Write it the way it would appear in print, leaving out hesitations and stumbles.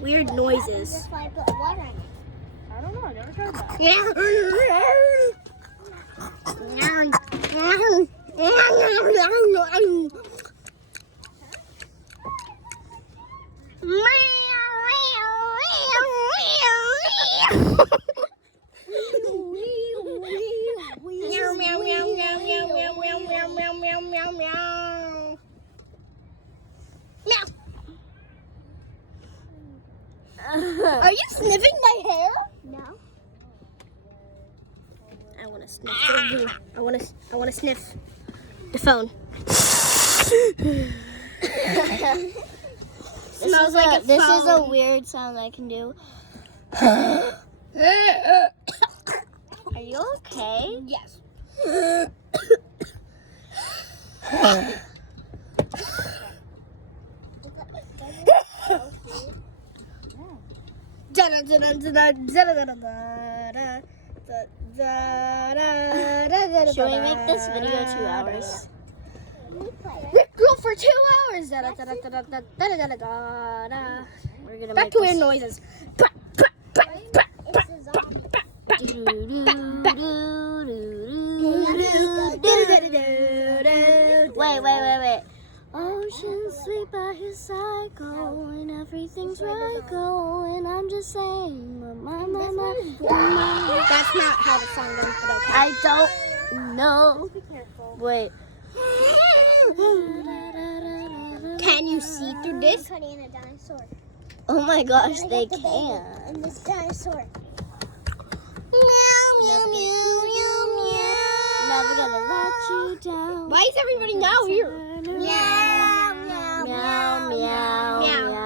Weird noises. That's why I put water in it. I don't know. I never tried that. Are you sniffing my hair? No. I want to sniff. I want to sniff the phone. Smells like a This phone. is a weird sound I can do. Are you okay? Yes. Should we make this video 2 hours? Rick Roll for 2 hours. We're gonna Back make to this. weird noises. Wait. Oceans sweep by his side, going, everything's right, going. I'm just saying, my. That's not how the song goes, but okay. I don't know. Be careful. Wait. Can you see through this? Cutting in a dinosaur. Oh my gosh, they can. And this dinosaur. Never gonna let you down. Why is everybody now here? Meow, meow, meow, meow.